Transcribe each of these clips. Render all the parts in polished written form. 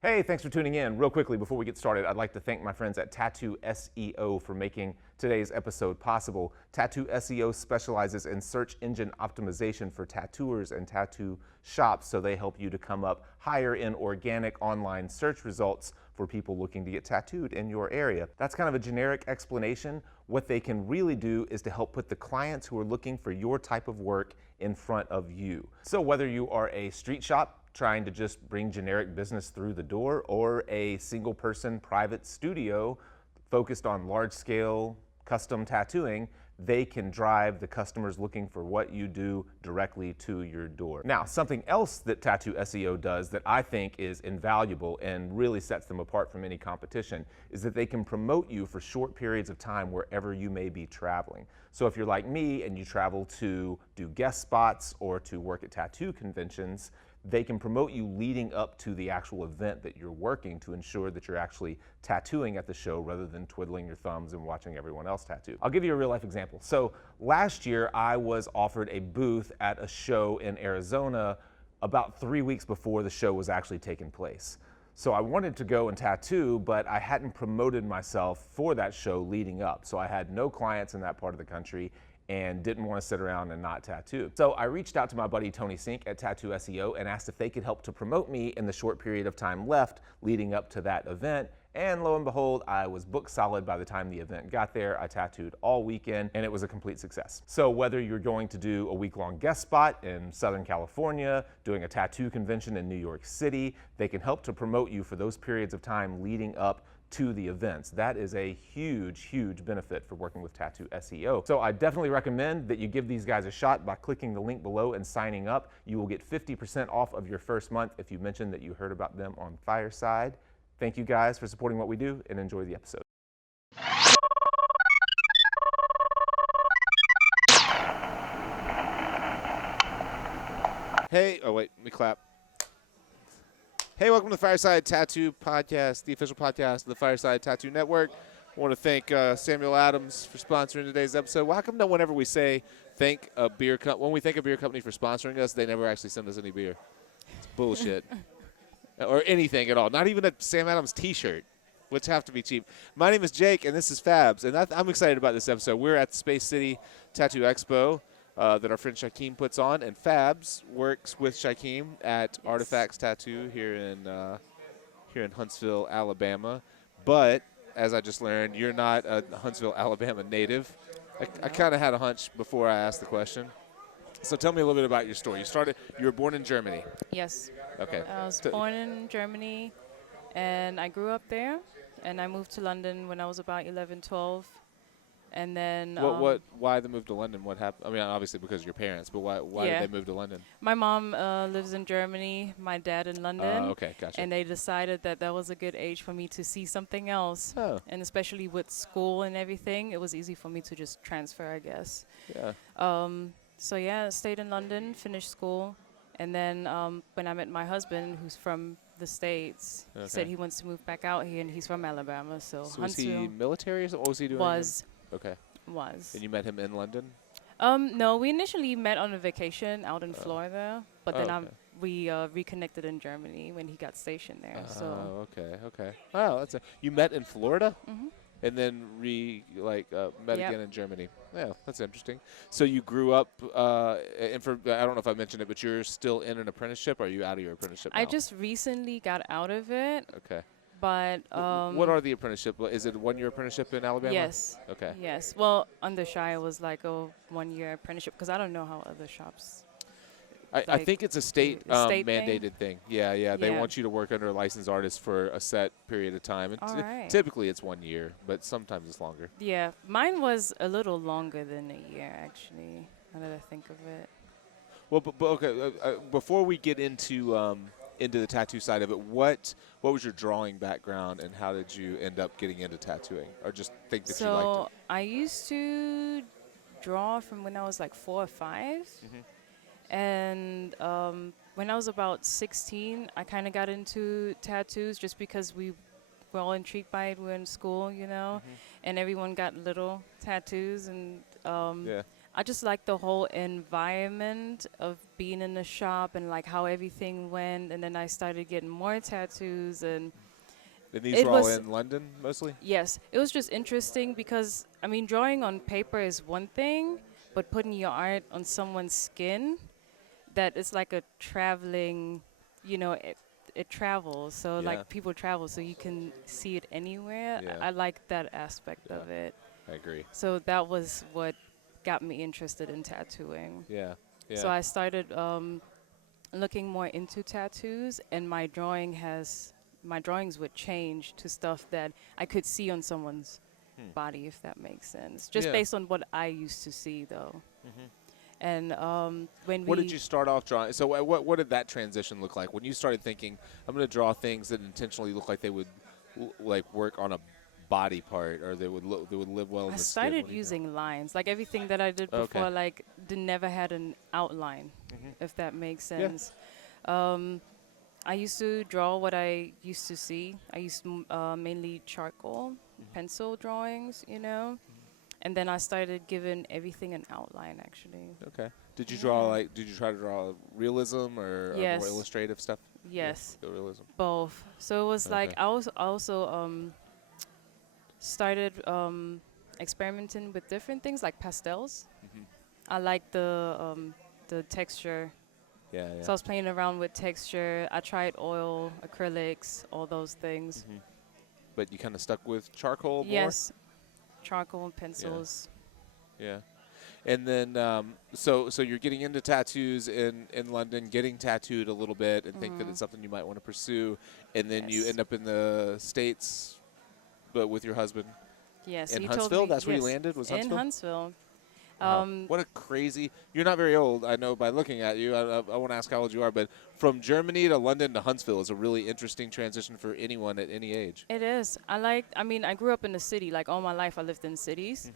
Hey, thanks for tuning in. Real quickly, before we get started, I'd like to thank my friends at Tattoo SEO for making today's episode possible. Tattoo SEO specializes in search engine optimization for tattooers and tattoo shops, so they help you to come up higher in organic online search results for people looking to get tattooed in your area. That's kind of a generic explanation. What they can really do is to help put the clients who are looking for your type of work in front of you. So whether you are a street shop trying to just bring generic business through the door, or a single person private studio focused on large scale custom tattooing, they can drive the customers looking for what you do directly to your door. Now, something else that Tattoo SEO does that I think is invaluable and really sets them apart from any competition is that they can promote you for short periods of time wherever you may be traveling. So if you're like me and you travel to do guest spots or to work at tattoo conventions, they can promote you leading up to the actual event that you're working to ensure that you're actually tattooing at the show rather than twiddling your thumbs and watching everyone else tattoo. I'll give you a real life example. So last year I was offered a booth at a show in Arizona about 3 weeks before the show was actually taking place. So I wanted to go and tattoo, but I hadn't promoted myself for that show leading up. So I had no clients in that part of the country and didn't want to sit around and not tattoo. So I reached out to my buddy Tony Sink at Tattoo SEO and asked if they could help to promote me in the short period of time left leading up to that event. And lo and behold, I was booked solid by the time the event got there. I tattooed all weekend and it was a complete success. So whether you're going to do a week-long guest spot in Southern California, doing a tattoo convention in New York City, they can help to promote you for those periods of time leading up to the events. That is a huge, huge benefit for working with Tattoo SEO. So I definitely recommend that you give these guys a shot by clicking the link below and signing up. You will get 50% off of your first month if you mention that you heard about them on Fireside. Thank you guys for supporting what we do and enjoy the episode. Hey, oh wait, let me clap. Hey, welcome to the Fireside Tattoo Podcast, the official podcast of the Fireside Tattoo Network. I want to thank Samuel Adams for sponsoring today's episode. Well, how come that whenever we say thank a beer when we thank a beer company for sponsoring us, they never actually send us any beer? It's bullshit. Or anything at all. Not even a Sam Adams t-shirt, which have to be cheap. My name is Jake, and this is Fabz, and I'm excited about this episode. We're at the Space City Tattoo Expo that our friend Shaquem puts on, and Fabz works with Shaquem at Artifacts Tattoo here in Huntsville, Alabama. But as I just learned, you're not a Huntsville, Alabama native. I kind of had a hunch before I asked the question. So tell me a little bit about your story. You were born in Germany. Yes. Okay. I was born in Germany, and I grew up there, and I moved to London when I was about 11, 12. And then why the move to London? What happened? I mean, obviously because of your parents, but why did they move to London? My mom lives in Germany, my dad in London. Okay, gotcha. And they decided that was a good age for me to see something else. Oh. And especially with school and everything, it was easy for me to just transfer, I guess. Yeah. So yeah, I stayed in London, finished school, and then when I met my husband, who's from the States, he said he wants to move back out here, and he's from Alabama. So was he military, or what was he doing? Okay. Was. And you met him in London? No, we initially met on a vacation out in Florida, but then we reconnected in Germany when he got stationed there. Oh, okay. Wow, you met in Florida? Mm-hmm. And then met again in Germany. Yeah, that's interesting. So you grew up, and I don't know if I mentioned it, but you're still in an apprenticeship, or are you out of your apprenticeship now? I just recently got out of it. Okay. But what are the apprenticeship? Is it a 1-year apprenticeship in Alabama? Yes. Okay. Yes. Well, under Shire was like a 1-year apprenticeship because I don't know how other shops. I think it's a state mandated thing? Yeah. They want you to work under a licensed artist for a set period of time. Typically it's 1 year, but sometimes it's longer. Yeah. Mine was a little longer than a year, actually, now that I think of it. Well, but okay. Before we get into the tattoo side of it, what was your drawing background, and how did you end up getting into tattooing, or just think that you liked it? So I used to draw from when I was like 4 or 5. Mm-hmm. And when I was about 16, I kind of got into tattoos just because we were all intrigued by it. We were in school, you know, and everyone got little tattoos. And I just like the whole environment of being in the shop and like how everything went. And then I started getting more tattoos, and And these it were all was, in London mostly? yes, it was just interesting because, I mean, drawing on paper is one thing, but putting your art on someone's skin, that is like a traveling, it travels. So Yeah. like people travel, so you can see it anywhere. Yeah. I like that aspect Yeah. of it. I agree. So that was what got me interested in tattooing. Yeah. Yeah. So I started looking more into tattoos, and my drawings would change to stuff that I could see on someone's body, if that makes sense. Just Yeah. based on what I used to see, though. And when What did you start off drawing? So what did that transition look like when you started thinking, I'm going to draw things that intentionally look like they would like work on a body part, or they would live well in I the skin? started using lines. Like everything that I did Okay. before, like never had an outline, if that makes Yeah. sense. I used to draw what I used to see. I used mainly charcoal, pencil drawings, and then I started giving everything an outline, actually. Okay. Did you draw did you try to draw realism or Yes. more illustrative stuff? Yes, Yeah, realism. both. So it was like Okay. I was also started experimenting with different things like pastels. I like the texture. Yeah, yeah. So I was playing around with texture. I tried oil, acrylics, all those things. But you kind of stuck with charcoal more? Yes, charcoal and pencils. Yeah. And then, so you're getting into tattoos in London, getting tattooed a little bit, and think that it's something you might want to pursue, and then you Yes. end up in the States, but with your husband Yes, in he told Huntsville. me, That's where you yes, landed. Was in Huntsville? Huntsville. Wow. What a crazy! You're not very old, I know by looking at you. I won't ask how old you are, but from Germany to London to Huntsville is a really interesting transition for anyone at any age. It is. I mean, I grew up in the city. Like all my life, I lived in cities.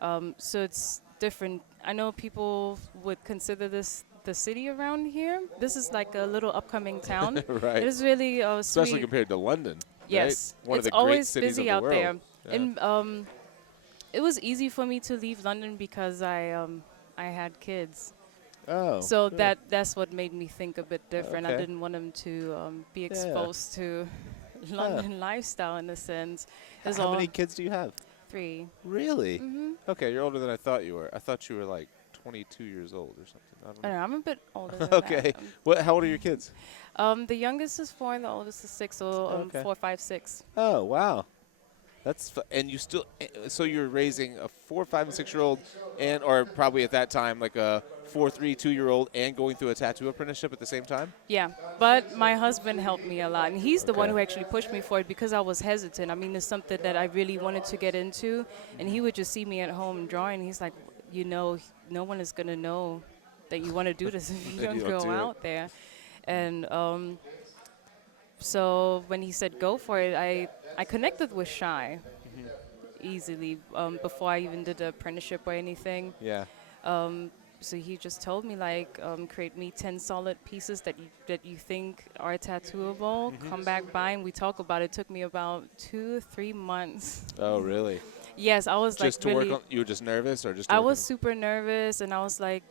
So it's different. I know people would consider this the city around here. This is like a little upcoming town. Right. It is really Especially sweet. compared to London. Yes, Right? One it's of the great always cities busy of out the world. there. And it was easy for me to leave London because I had kids. Oh. So good. that's what made me think a bit different. I Okay. didn't want them to be exposed to London lifestyle in a sense. It's How all many kids do you have? 3. Really? Okay, you're older than I thought you were. I thought you were like 22 years old or something. I don't I know. don't know, I'm a bit older than Okay. How old are your kids? that. The youngest is 4 and the oldest is 6, so Okay. 4, 5, 6. Oh, wow. That's and you still so you're raising a 4, 5, and 6-year-old, and or probably at that time like a 4, 3, 2-year-old, and going through a tattoo apprenticeship at the same time. Yeah, but my husband helped me a lot, and he's the one Okay. who actually pushed me for it because I was hesitant. I mean, it's something that I really wanted to get into, and he would just see me at home drawing. And he's like, no one is gonna know that you want to do this if you Then don't you don't go do it. out there. And so when he said go for it, I connected with Shy easily before I even did the apprenticeship or anything. Yeah. So he just told me like, create me 10 solid pieces that you think are tattooable. Come back by and we talk about it. It took me about 2-3 months. Oh, really? Yes, I was Just like to really. work on. You were just nervous, or just? To I work was super nervous, and I was like,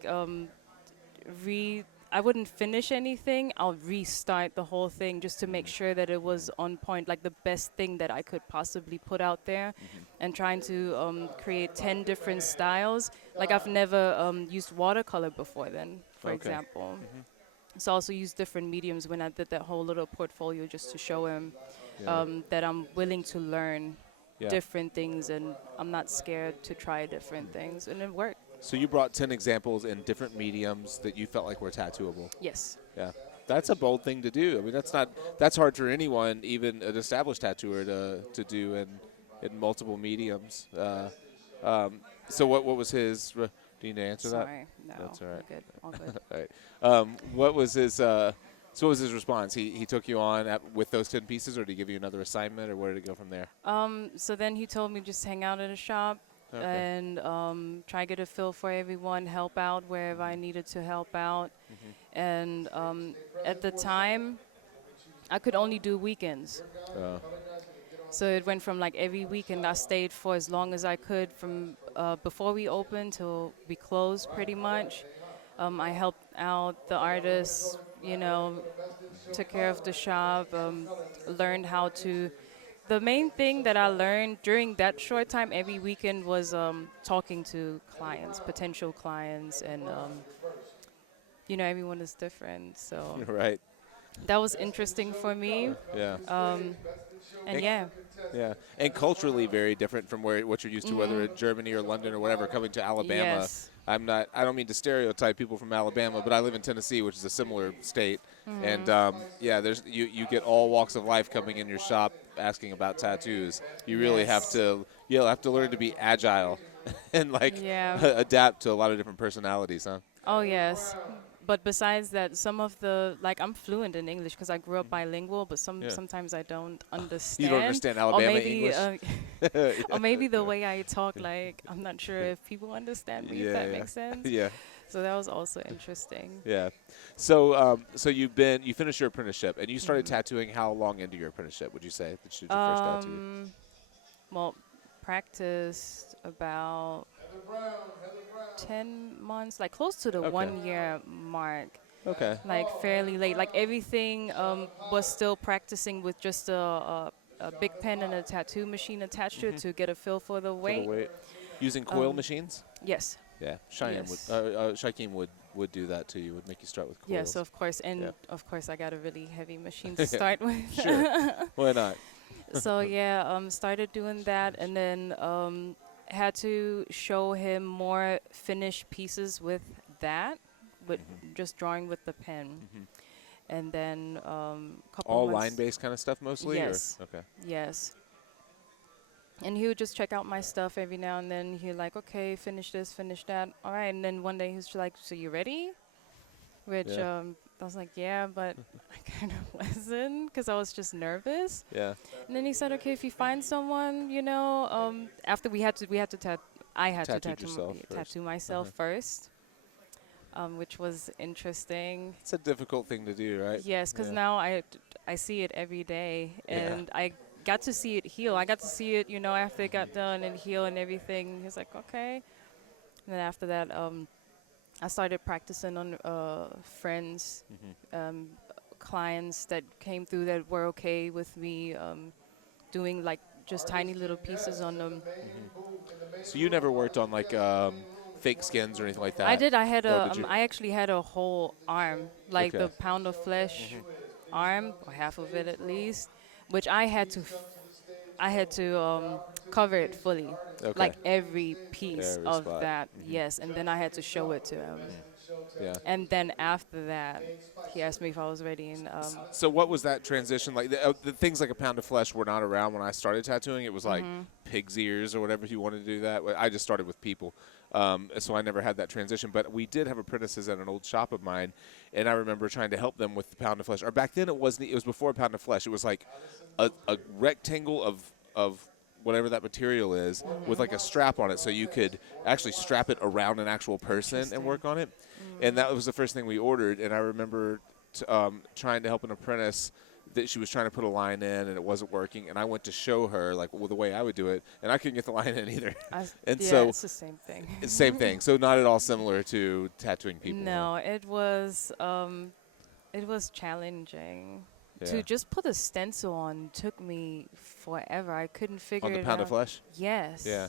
I wouldn't finish anything. I'll restart the whole thing just to make sure that it was on point, like the best thing that I could possibly put out there, and trying to create 10 different styles. Like I've never used watercolor before then, for Okay. example. So I also used different mediums when I did that whole little portfolio just to show him that I'm willing to learn Yeah. different things, and I'm not scared to try different things, and it worked. So you brought 10 examples in different mediums that you felt like were tattooable. Yes. Yeah, that's a bold thing to do. I mean, that's hard for anyone, even an established tattooer, to do in multiple mediums. So what was his? Do you need to answer that? Sorry, no. That's all right. We're good. All good. All right. What was his? So what was his response? He took you on with those 10 pieces, or did he give you another assignment, or where did it go from there? So then he told me just hang out at a shop Okay. and try get a feel for everyone, help out wherever I needed to help out. And at the time, I could only do weekends. So it went from like every weekend I stayed for as long as I could from before we opened till we closed pretty much. I helped out the artists, took care of the shop, learned how to. The main thing that I learned during that short time every weekend was talking to clients, potential clients, and everyone is different. So Right. that was interesting for me. Yeah. And Ex- yeah. Yeah, and culturally very different from what you're used to, whether in Germany or London or whatever. Coming to Alabama, Yes. I don't mean to stereotype people from Alabama, but I live in Tennessee, which is a similar state, and there's you get all walks of life coming in your shop asking about tattoos. You really have Yes. to learn to be agile and Yeah. adapt to a lot of different personalities, huh? Oh, yes. But besides that, some of the I'm fluent in English because I grew up bilingual, but Yeah. sometimes I don't understand. You don't understand or Alabama maybe, English? or maybe the way I talk, I'm not sure if people understand me. If that makes sense. Yeah. So that was also interesting. Yeah. So you finished your apprenticeship and you started tattooing how long into your apprenticeship would you say that you did your first tattoo? Well, practiced about 10 months, like close to the Okay. 1 year mark. Okay. Like fairly late. Like everything was still practicing with just a big pen and a tattoo machine attached to it to get a feel for the weight. Using coil machines? Yes. Yeah. Cheyenne Yes. Shaquem would do that to you. Would make you start with coils. Yes, of course. And Yeah. of course I got a really heavy machine to start with. Sure. Why not? So yeah, started doing that and then had to show him more finished pieces with that, with just drawing with the pen. And then couple All months. line-based kind of stuff mostly? Yes. Or? Okay. Yes. And he would just check out my stuff every now and then. He'd like, okay, finish this, finish that. All right. And then one day he was like, so you ready? Which Yeah. I was like, yeah, but I kind of wasn't because I was just nervous. Yeah. And then he said, okay, if you find someone, after I had to Tattooed yourself first. tattoo myself first, which was interesting. It's a difficult thing to do, right? Yes, because Yeah. now I see it every day, and I got to see it heal. I got to see it, after it got done and heal and everything. He's like, okay. And then after that, I started practicing on friends, clients that came through that were okay with me doing just tiny little pieces on them. So you never worked on fake skins or anything like that? I did. I had Or did you? I actually had a whole arm, like Okay. the pound of flesh arm, or half of it at least, which I had to cover it fully, Okay. like every piece Every of spot. that. Yes, and then I had to show it to him. Yeah. And then after that, he asked me if I was ready, and So what was that transition like? The things like a pound of flesh were not around when I started tattooing. It was like pig's ears or whatever, if you wanted to do that. I just started with people, so I never had that transition. But we did have apprentices at an old shop of mine, and I remember trying to help them with the pound of flesh. Or back then it wasn't. It was before a pound of flesh. It was like a rectangle of whatever that material is with like a strap on it, so you could actually strap it around an actual person and work on it. And that was the first thing we ordered. And I remember trying to help an apprentice that she was trying to put a line in and it wasn't working. And I went to show her the way I would do it, and I couldn't get the line in either. And yeah, so it's the same thing. it's the same thing. So not at all similar to tattooing people. No, it was challenging. Yeah. To just put a stencil on took me forever. I couldn't figure On it the out. pound of flesh? Yes. Yeah.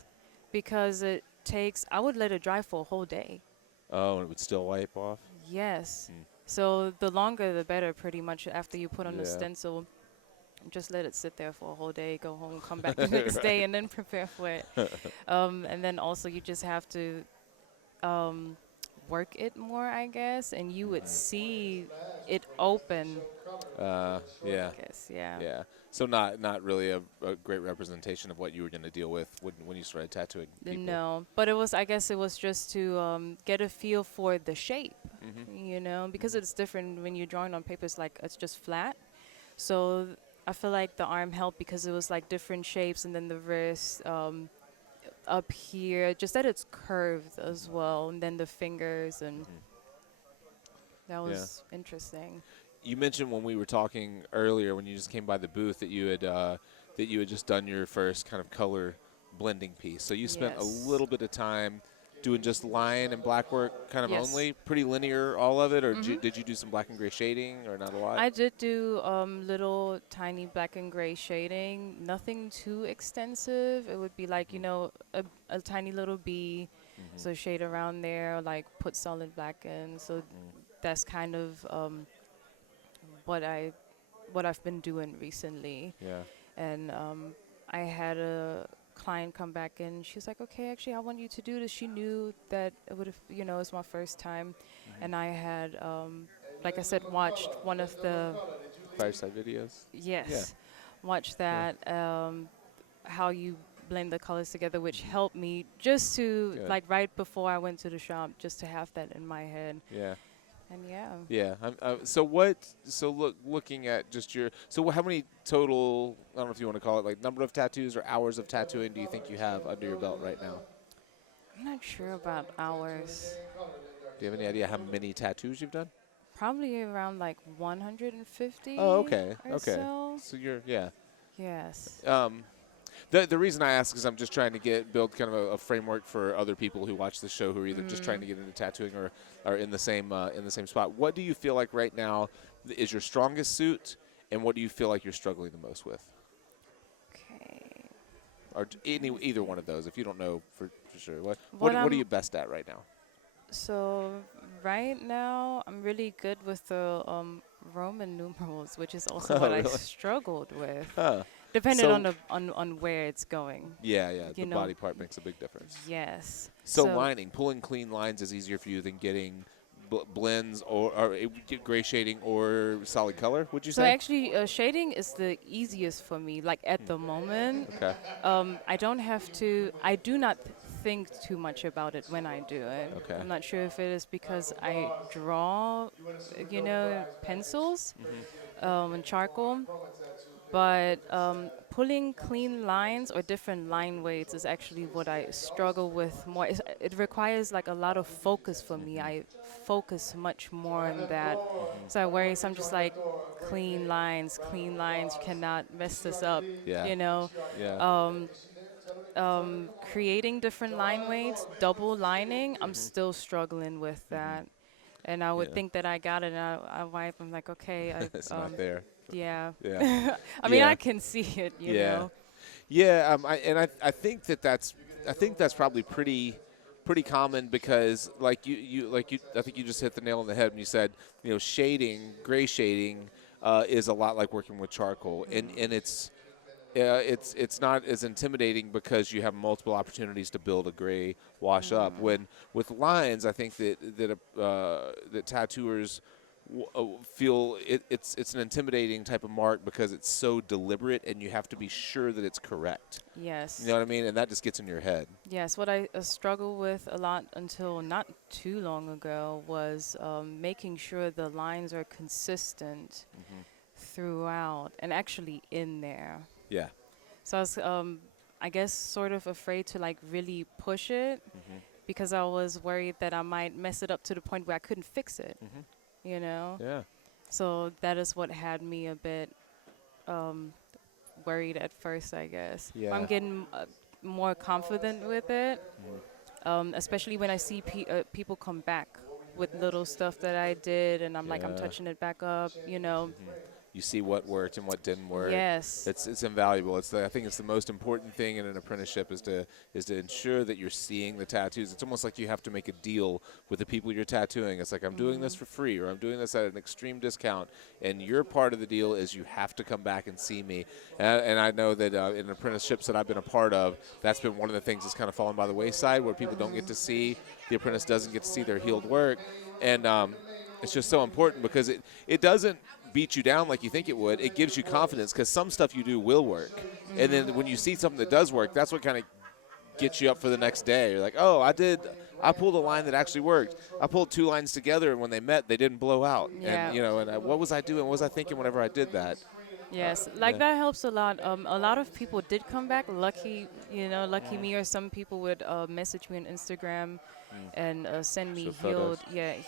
Because I would let it dry for a whole day. Oh, and it would still wipe off? Yes. So the longer the better, pretty much, after you put on the Yeah. stencil. Just let it sit there for a whole day, go home, come back the next day, and then prepare for it. And then also you just have to work it more, I guess, and you would see it open. Yeah. I guess, yeah. Yeah. So not really a great representation of what you were going to deal with when you started tattooing people. No, but I guess it was just to get a feel for the shape, because it's different when you're drawing on paper. It's just flat. So I feel like the arm helped because it was like different shapes, and then the wrist up here, just that it's curved as well, and then the fingers, and that was interesting. You mentioned when we were talking earlier, when you just came by the booth, that you that you had just done your first kind of color blending piece. So you spent a Yes. little bit of time doing just line and black work kind of Yes. only, pretty linear, all of it, or did you do some black and gray shading, or not a lot? I did do little tiny black and gray shading, nothing too extensive. It would be like, a tiny little bee, so shade around there, like put solid black in. So that's kind of what I've been doing recently. Yeah. And I had a client come back in. She's like, okay, actually, I want you to do this. She knew that it would have, it's my first time. And I had, like I said, watched one of the Fireside videos. Yes. Watch that, how you blend the colors together, which helped me just to, Good. like, right before I went to the shop, just to have that in my head. Yeah. And yeah. Yeah. Looking at just how many total, I don't know if you want to call it, like, number of tattoos or hours of tattooing do you think you have under your belt right now? I'm not sure about hours. Do you have any idea how many tattoos you've done? Probably around like 150. Oh, okay. Or Okay. So Yeah. yes. The reason I ask is I'm just trying to build kind of a framework for other people who watch the show who are either just trying to get into tattooing or are in the same spot. What do you feel like right now is your strongest suit, and what do you feel like you're struggling the most with? Okay. Or either one of those, if you don't know for sure. What What are you best at right now? So right now, I'm really good with the Roman numerals, which is also what I really? struggled with, Huh. depending So- on the on where it's going. Yeah. You The know. body part makes a big difference. Yes. So lining, pulling clean lines is easier for you than getting blends or gray shading or solid color, would you So say? actually, shading is the easiest for me. Like at the moment, Okay. I don't have to. I do not think too much about it when I do it. Okay. I'm not sure if it is because I draw, pencils and charcoal, but pulling clean lines or different line weights is actually what I struggle with more. It requires like a lot of focus for me. I focus much more on that. So I worry. So I'm just like clean lines. You cannot mess this up. Yeah. Yeah. Creating different line weights, double lining, I'm still struggling with that. And I would Yeah. think that I got it, and I wipe. I'm like, okay, It's not there. yeah. Yeah. I mean, Yeah. I can see it, you Yeah. know. Yeah. I think that's probably pretty common because I think you just hit the nail on the head when you said shading, gray shading, is a lot like working with charcoal, and it's not as intimidating because you have multiple opportunities to build a gray wash up. When with lines, I think that tattooers feel it's an intimidating type of mark because it's so deliberate and you have to be sure that it's correct. Yes. You know what I mean? And that just gets in your head. Yes, what I struggle with a lot until not too long ago was making sure the lines are consistent throughout and actually in there. Yeah. So I was, I guess, sort of afraid to like really push it because I was worried that I might mess it up to the point where I couldn't fix it, you know? Yeah. So that is what had me a bit worried at first, I guess. Yeah. I'm getting more confident with it, especially when I see people come back with little stuff that I did, and I'm like, I'm Yeah. touching it back up, you know? You see what worked and what didn't work. Yes. It's invaluable. I think it's the most important thing in an apprenticeship is to ensure that you're seeing the tattoos. It's almost like you have to make a deal with the people you're tattooing. It's like, I'm doing this for free, or I'm doing this at an extreme discount, and your part of the deal is you have to come back and see me. And I know that in apprenticeships that I've been a part of, that's been one of the things that's kind of fallen by the wayside, where people don't get to see, the apprentice doesn't get to see their healed work. And it's just so important because it doesn't beat you down like you think it would. It gives you confidence because some stuff you do will work. And then when you see something that does work, that's what kind of gets you up for the next day. You're like, oh, I pulled a line that actually worked. I pulled two lines together, and when they met, they didn't blow out. Yeah. And what was I doing? What was I thinking whenever I did that? Yes, that helps a lot. A lot of people did come back. Lucky me, or some people would message me on Instagram and send me Show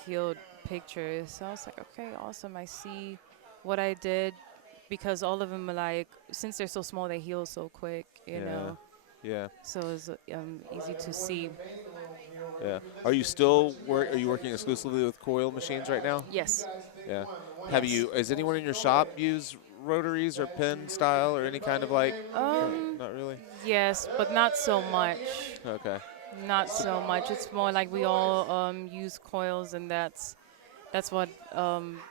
healed pictures. So I was like, okay, awesome. I see what I did, because all of them are like, since they're so small, they heal so quick, you know. Yeah. So it's easy to see. Yeah. Are you working exclusively with coil machines right now? Yes. Yeah. Yes. Has anyone in your shop used rotaries or pen style or any kind of like? Not really. Yes, but not so much. Okay. Not so much. It's more like we all use coils, and that's what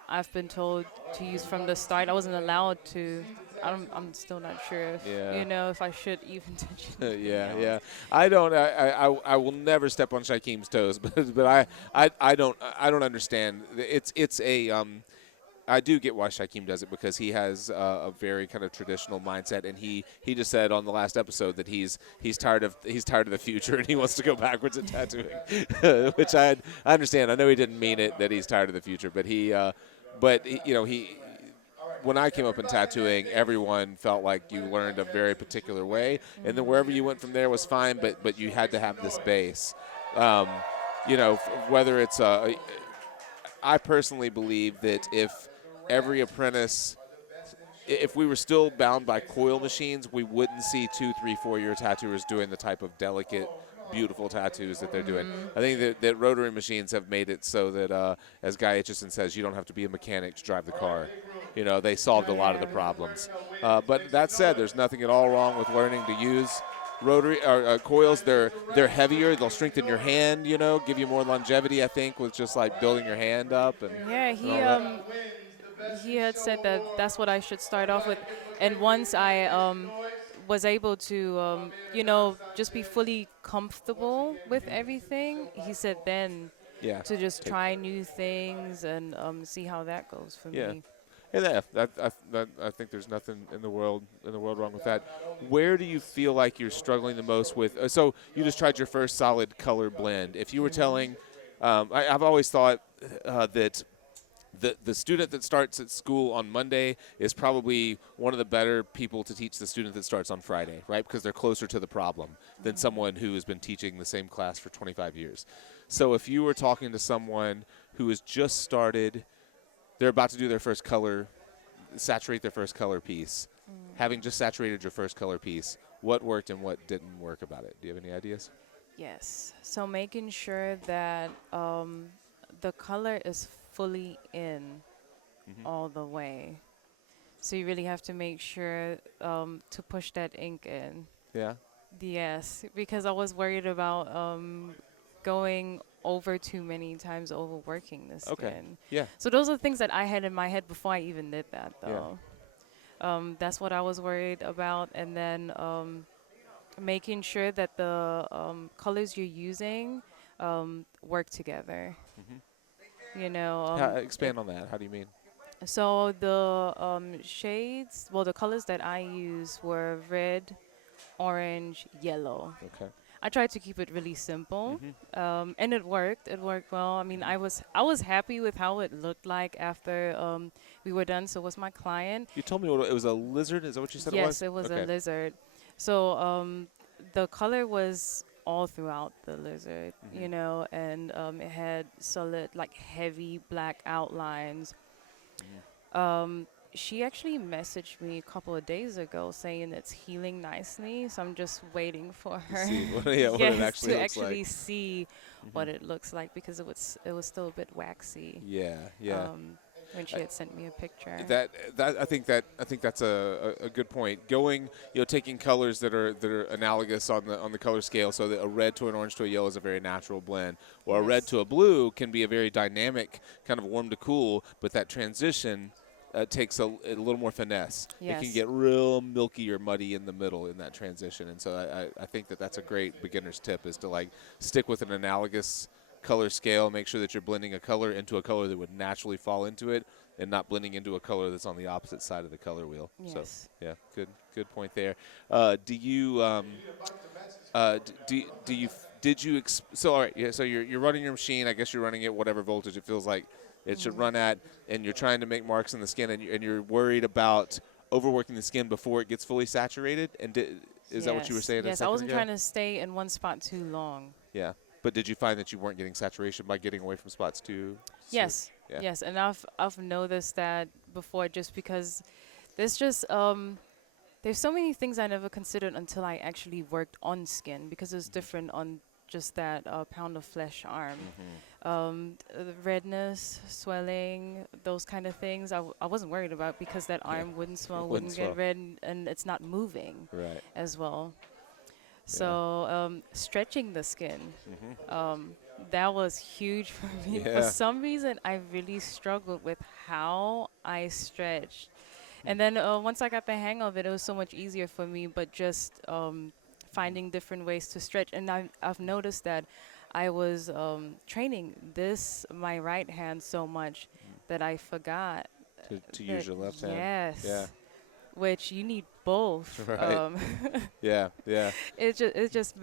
I've been told to use from the start. I wasn't allowed to. I'm still not sure if if I should even touch it. Yeah. I don't. I will never step on Shaquem's toes, but I don't understand. It's a. I do get why Shaquem does it because he has a very kind of traditional mindset, and he just said on the last episode that he's tired of the future and he wants to go backwards at tattooing, which I understand. I know he didn't mean it that he's tired of the future, but he when I came up in tattooing, everyone felt like you learned a very particular way, and then wherever you went from there was fine, but you had to have this base. Whether it's I personally believe that if every apprentice, if we were still bound by coil machines, we wouldn't see 2, 3, 4-year tattooers doing the type of delicate, beautiful tattoos that they're doing. I think that rotary machines have made it so that, as Guy Aitchison says, you don't have to be a mechanic to drive the car. They solved a lot of the problems. But that said, there's nothing at all wrong with learning to use rotary coils. They're heavier. They'll strengthen your hand. Give you more longevity. I think with just like building your hand up and he had said that that's what I should start off with, and once I was able to just be fully comfortable with everything, he said then to just try new things and see how that goes for me. And I think there's nothing in the world wrong with that. Where do you feel like you're struggling the most with? So you just tried your first solid color blend. If you were telling, I've always thought that the student that starts at school on Monday is probably one of the better people to teach the student that starts on Friday, right? Because they're closer to the problem than someone who has been teaching the same class for 25 years. So if you were talking to someone who has just started, they're about to do their first color, saturate their first color piece. Having just saturated your first color piece, what worked and what didn't work about it? Do you have any ideas? Yes. So making sure that the color is fully in all the way. So you really have to make sure to push that ink in. Yeah. Yes, because I was worried about going over too many times, overworking the skin. Okay. Yeah. So those are things that I had in my head before I even did that, though. That's what I was worried about, and then making sure that the colors you're using work together. Expand on that. How do you mean? So the shades, the colors that I used were red, orange, yellow. Okay. I tried to keep it really simple, and it worked. It worked well. I mean, I was happy with how it looked like after we were done. So was my client. You told me it was a lizard. Is that what you said it was? Yes, it was a lizard. So the color was all throughout the lizard, and it had solid, like heavy black outlines. She actually messaged me a couple of days ago saying it's healing nicely, so I'm just waiting for her what it actually to looks actually like. see what it looks like, because it was still a bit waxy. Yeah. When she had sent me a picture. I think that's a good point. Going, taking colors that are analogous on the color scale, so that a red to an orange to a yellow is a very natural blend, or a red to a blue can be a very dynamic kind of warm to cool, but that transition takes a little more finesse. Yes. It can get real milky or muddy in the middle in that transition, and so I think that's a great beginner's tip, is to like stick with an analogous color scale. Make sure that you're blending a color into a color that would naturally fall into it, and not blending into a color that's on the opposite side of the color wheel. Yes. So yeah, good point there. So all right, yeah. So you're running your machine. I guess you're running it whatever voltage it feels like it should run at, and you're trying to make marks in the skin, and you're worried about overworking the skin before it gets fully saturated. And is that what you were saying? Yes, I wasn't trying to stay in one spot too long. Yeah. But did you find that you weren't getting saturation by getting away from spots too? Yes. Yeah. Yes, and I've noticed that before, just because There's just there's so many things I never considered until I actually worked on skin, because it's different on just that pound of flesh arm. The redness, swelling, those kind of things I wasn't worried about, because that arm wouldn't swell, wouldn't swell. get red, and it's not moving Right. as well. So stretching the skin, that was huge for me. Yeah. For some reason, I really struggled with how I stretched. And then once I got the hang of it, it was so much easier for me. But just finding different ways to stretch. And I've noticed that I was training my right hand so much that I forgot. To use your left hand. Yes. Yeah. Which you need both. Right. Yeah. Yeah. It just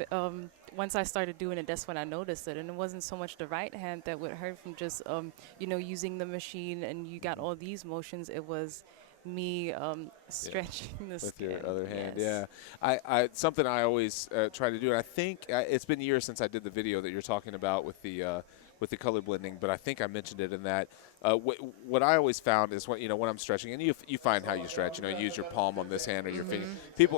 once I started doing it, that's when I noticed it, and it wasn't so much the right hand that would hurt from just using the machine, and you got all these motions. It was me stretching the With skin. your other hand. Yes. Yeah. I something I always try to do, and I think it's been years since I did the video that you're talking about with the color blending, but I think I mentioned it in that. What I always found is when I'm stretching, and you find how you stretch. You use your palm on this hand or your finger.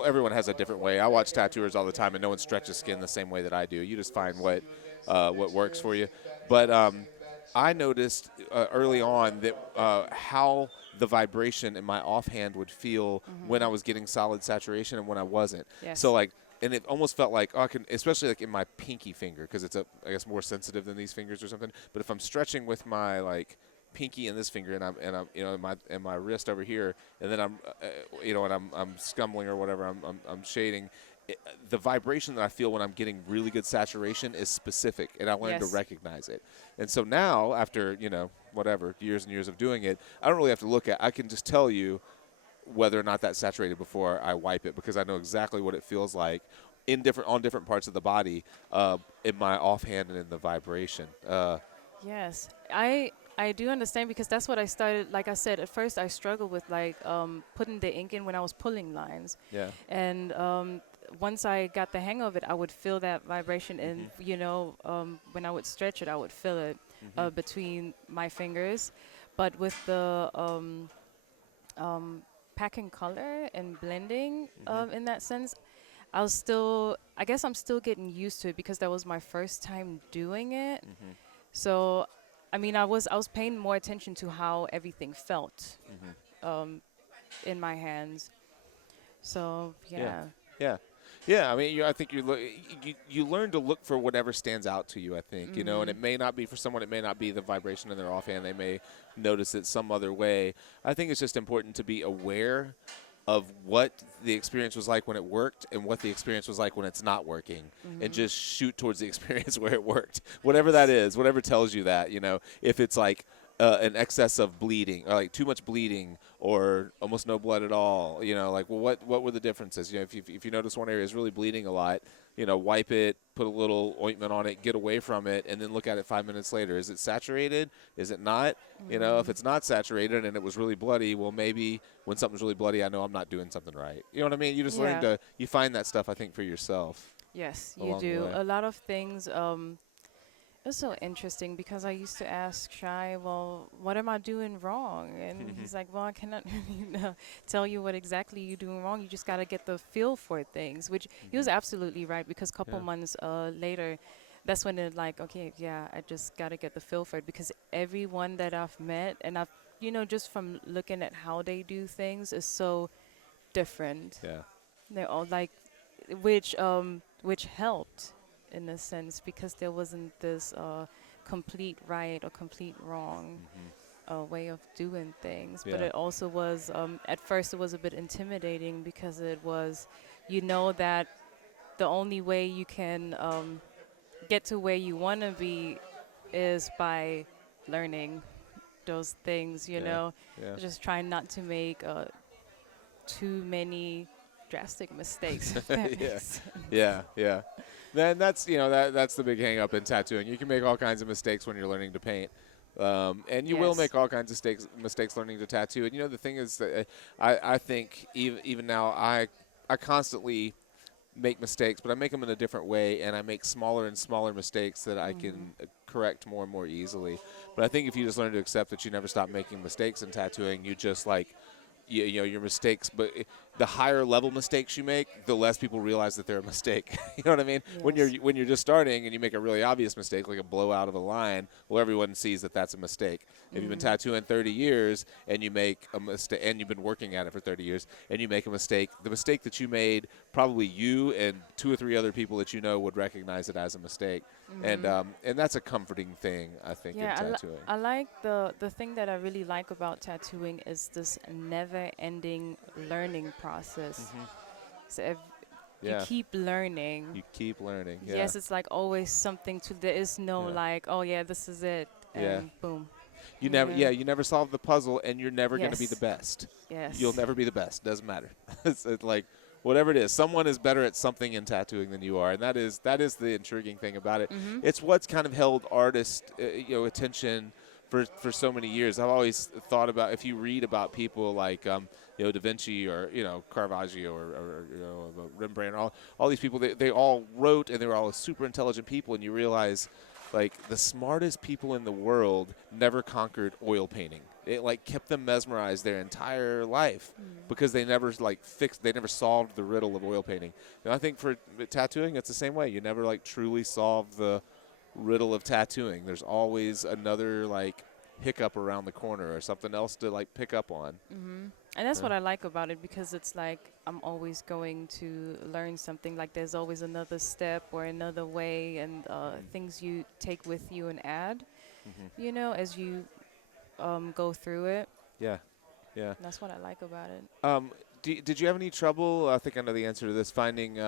Everyone has a different way. I watch tattooers all the time, and no one stretches skin the same way that I do. You just find what works for you. But I noticed early on that how the vibration in my offhand would feel when I was getting solid saturation and when I wasn't. Yes. So and it almost felt like I can, especially like in my pinky finger, because it's I guess more sensitive than these fingers or something. But if I'm stretching with my pinky and this finger, and I'm my wrist over here, and then I'm scumbling or whatever, I'm shading. The vibration that I feel when I'm getting really good saturation is specific, and I learned to recognize it. And so now, after years and years of doing it, I don't really have to look at. I can just tell you whether or not that's saturated before I wipe it, because I know exactly what it feels like on different parts of the body, in my offhand and in the vibration. Yes, I do understand, because that's what I started. Like I said, at first I struggled with putting the ink in when I was pulling lines. Yeah. And once I got the hang of it, I would feel that vibration, and when I would stretch it, I would feel it between my fingers. But with the packing color and blending, in that sense, I guess I'm still getting used to it, because that was my first time doing it. So, I mean, I was paying more attention to how everything felt in my hands. So, yeah. Yeah. I mean, I think you learn to look for whatever stands out to you. I think and it may not be for someone. It may not be the vibration in their offhand. They may notice it some other way. I think it's just important to be aware of what the experience was like when it worked and what the experience was like when it's not working, and just shoot towards the experience where it worked, whatever that is, whatever tells you that. If it's like an excess of bleeding, or like too much bleeding, or almost no blood at all, what were the differences? If you notice one area is really bleeding a lot, wipe it, put a little ointment on it, get away from it, and then look at it 5 minutes later. Is it saturated? Is it not? If it's not saturated and it was really bloody, well, maybe when something's really bloody, I know I'm not doing something right. You know what I mean? You just learn you find that stuff, I think, for yourself. Yes, you do. A lot of things. It's so interesting, because I used to ask Shai, well, what am I doing wrong? And he's like, well, I cannot tell you what exactly you're doing wrong. You just got to get the feel for things, which he was absolutely right, because a couple months later, that's when it okay, yeah, I just got to get the feel for it, because everyone that I've met, and I've, just from looking at how they do things, is so different. Yeah. They're all which helped, in a sense, because there wasn't this complete right or complete wrong way of doing things. But it also was, at first it was a bit intimidating, because it was, that the only way you can get to where you want to be is by learning those things, just trying not to make too many drastic mistakes. If that makes sense. Yeah. Then that's that's the big hang up in tattooing. You can make all kinds of mistakes when you're learning to paint, and you will make all kinds of mistakes learning to tattoo. And the thing is that I think even now I constantly make mistakes, but I make them in a different way, and I make smaller and smaller mistakes that I can correct more and more easily. But I think if you just learn to accept that you never stop making mistakes in tattooing, you just you know your mistakes, but the higher level mistakes you make, the less people realize that they're a mistake. You know what I mean? Yes. When you're just starting and you make a really obvious mistake, like a blowout of a line, well, everyone sees that that's a mistake. If you've been tattooing 30 years and you make a mistake, and you've been working at it for 30 years, and you make a mistake, the mistake that you made, probably you and 2 or 3 other people that you know would recognize it as a mistake, and that's a comforting thing, I think, in tattooing. I like the thing that I really like about tattooing is this never-ending learning process. So if you Yeah. keep learning. You keep learning. Yeah. Yes, it's like always something to. There is no Yeah. like, oh yeah, this is it, and Yeah. boom. You never, you never solve the puzzle, and you're never going to be Yes. the best. Yes. You'll never be the best. Doesn't matter. It's like whatever it is, someone is better at something in tattooing than you are, and that is the intriguing thing about it. It's what's kind of held artist, attention for so many years. I've always thought about, if you read about people like Da Vinci or Caravaggio or Rembrandt, all these people, they all wrote, and they were all super intelligent people, and you realize, like, the smartest people in the world never conquered oil painting. It like kept them mesmerized their entire life because they never they never solved the riddle of oil painting. And I think for tattooing, it's the same way. You never like truly solve the riddle of tattooing. There's always another like hiccup around the corner or something else to like pick up on. And that's what I like about it, because it's like I'm always going to learn something. Like there's always another step or another way, and things you take with you and add, as you go through it. Yeah, yeah. And that's what I like about it. Did you have any trouble? I think I know the answer to this. Finding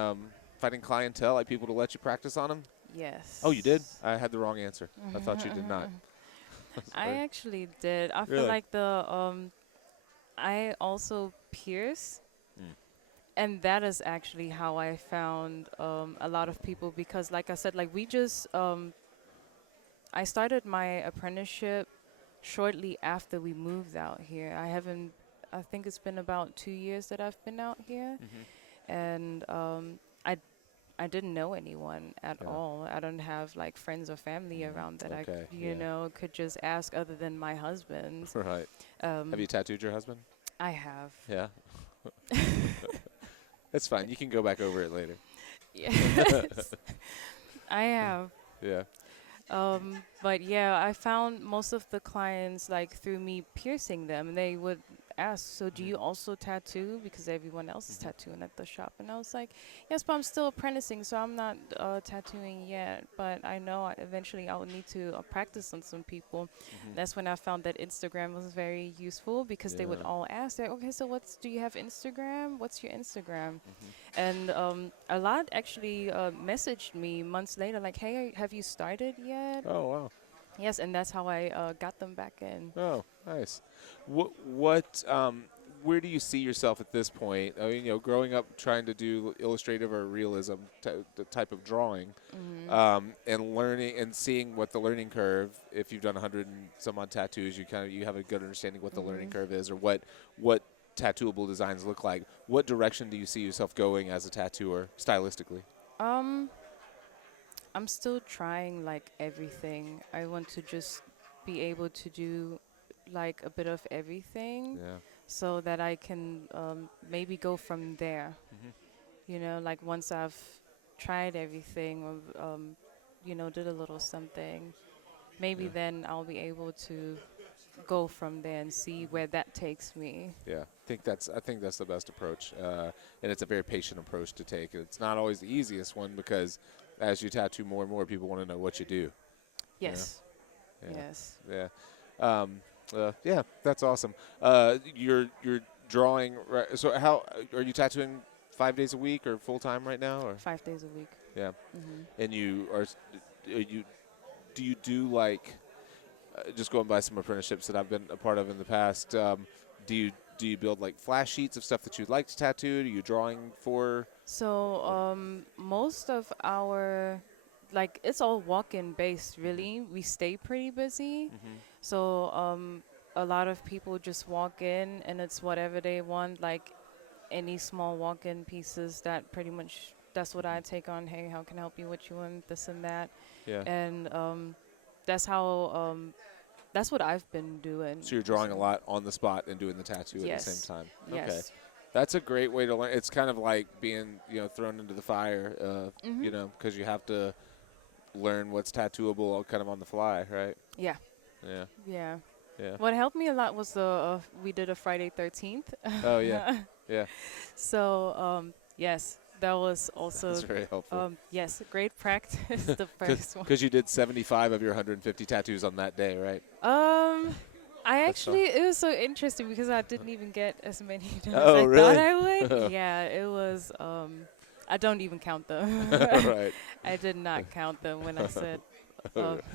clientele, like people to let you practice on them. Yes. Oh, you did? I had the wrong answer. I thought you did not. I actually did. I Really? feel like I also pierce. And that is actually how I found a lot of people, because like I said, like we just, I started my apprenticeship shortly after we moved out here. I think it's been about 2 years that I've been out here. And I didn't know anyone at all. I don't have like friends or family around that I, could just ask, other than my husband. Right. Have you tattooed your husband? I have. Yeah. That's fine. You can go back over it later. Yes. I have. Yeah. But yeah, I found most of the clients like through me piercing them. They would ask, so do you also tattoo? Because everyone else is tattooing at the shop. And I was like, yes, but I'm still apprenticing, so I'm not tattooing yet. But I know eventually I will need to practice on some people. That's when I found that Instagram was very useful, because they would all ask, like, okay, so do you have Instagram? What's your Instagram? And a lot actually messaged me months later, like, hey, have you started yet? Oh, wow. Yes, and that's how I got them back in. Oh, nice. Where do you see yourself at this point? I mean, growing up trying to do illustrative or realism the type of drawing, and learning and seeing what the learning curve. If you've done 100 and some odd tattoos, you have a good understanding what the learning curve is, or what tattooable designs look like. What direction do you see yourself going as a tattooer, stylistically? I'm still trying like everything. I want to just be able to do like a bit of everything, so that I can maybe go from there. Like once I've tried everything, or did a little something, maybe then I'll be able to go from there and see where that takes me. Yeah, I think that's the best approach, and it's a very patient approach to take. It's not always the easiest one, because as you tattoo more and more, people want to know what you do. Yes. Yeah. Yes. Yeah. Yeah, that's awesome. You're drawing. Right, so how are you tattooing? 5 days a week or full time right now? Or 5 days a week. yeah, and do you do like just going by some apprenticeships that I've been a part of in the past? Do you build like flash sheets of stuff that you'd like to tattoo? Are you drawing for? So most of our, like, it's all walk-in based, really. We stay pretty busy. So a lot of people just walk in, and it's whatever they want, like any small walk-in pieces. That pretty much, that's what I take on. Hey, how can I help you? What you want? This and that. Yeah. And that's how that's what I've been doing. So you're drawing a lot on the spot and doing the tattoo at the Yes. same time. Yes. Okay. That's a great way to learn. It's kind of like being, thrown into the fire, because you have to learn what's tattooable kind of on the fly, right? Yeah. Yeah. Yeah. Yeah. What helped me a lot was we did a Friday 13th. Oh, yeah. Yeah. So, yes, that was also That's very helpful. yes, great practice. The first one. Because you did 75 of your 150 tattoos on that day, right? I That's actually, it was so interesting because I didn't even get as many done Oh, as I really? thought I would. Yeah, it was, I don't even count them. Right. I did not count them when I said,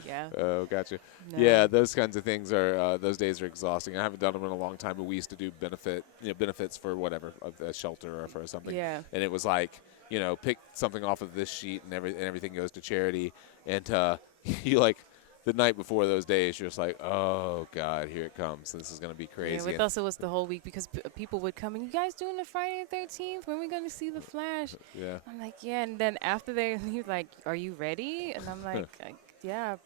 yeah. Oh, gotcha. No. Yeah, those kinds of things are, those days are exhausting. I haven't done them in a long time, but we used to do benefits for whatever, a shelter or for something. Yeah. And it was like, pick something off of this sheet and everything goes to charity. And you like, the night before those days, you're just like, oh, God, here it comes. This is going to be crazy. Yeah, with us, it was the whole week because people would come and, you guys doing the Friday the 13th? When are we going to see the Flash? Yeah. I'm like, yeah. And then after they leave, like, are you ready? And I'm like, yeah,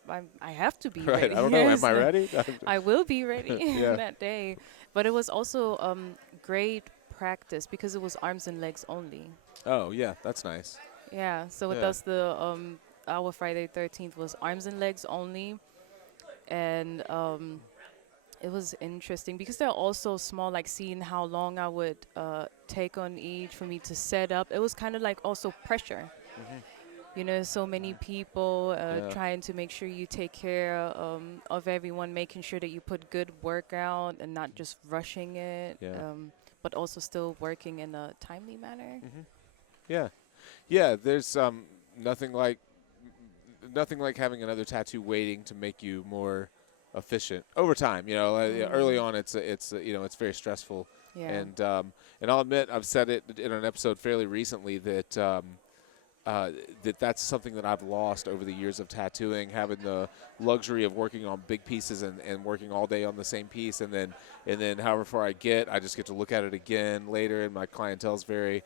I have to be Right. ready. I don't know. Am I ready? I will be ready Yeah. that day. But it was also great practice because it was arms and legs only. Oh, yeah. That's nice. Yeah. So with Yeah. us, our Friday 13th was arms and legs only. And it was interesting because they're all so small, like seeing how long I would take on each for me to set up. It was kind of like also pressure. So many people trying to make sure you take care of everyone, making sure that you put good work out and not just rushing it, but also still working in a timely manner. Yeah. Yeah, there's nothing like having another tattoo waiting to make you more efficient over time. Early on, it's very stressful. Yeah. And I'll admit, I've said it in an episode fairly recently that that's something that I've lost over the years of tattooing, having the luxury of working on big pieces and working all day on the same piece, and then however far I get, I just get to look at it again later, and my clientele's very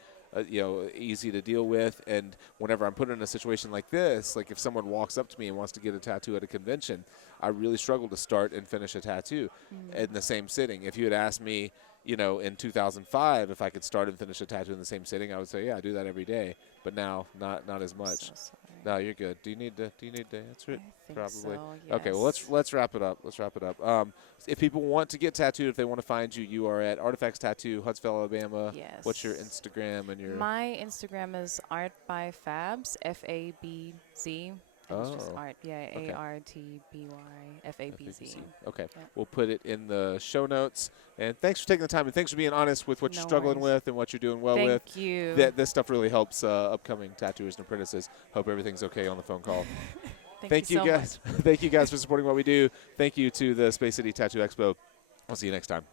easy to deal with. And whenever I'm put in a situation like this, like if someone walks up to me and wants to get a tattoo at a convention, I really struggle to start and finish a tattoo in the same sitting. If you had asked me, in 2005, if I could start and finish a tattoo in the same sitting, I would say, yeah, I do that every day. But now, not as much. So sorry. No, you're good. Do you need to answer it? I think Probably. so, Okay. Well, let's wrap it up. If people want to get tattooed, if they want to find you, you are at Artifacts Tattoo, Huntsville, Alabama. Yes. What's your Instagram and your? My Instagram is art by Fabz, Fabz. And it's just Oh, art, yeah, okay. ARTBY, Okay. Yeah. We'll put it in the show notes. And thanks for taking the time, and thanks for being honest with what you're No struggling worries. with and what you're doing well with. Thank you. This stuff really helps upcoming tattooers and apprentices. Hope everything's okay on the phone call. Thank you so guys. Thank you guys for supporting what we do. Thank you to the Space City Tattoo Expo. I'll see you next time.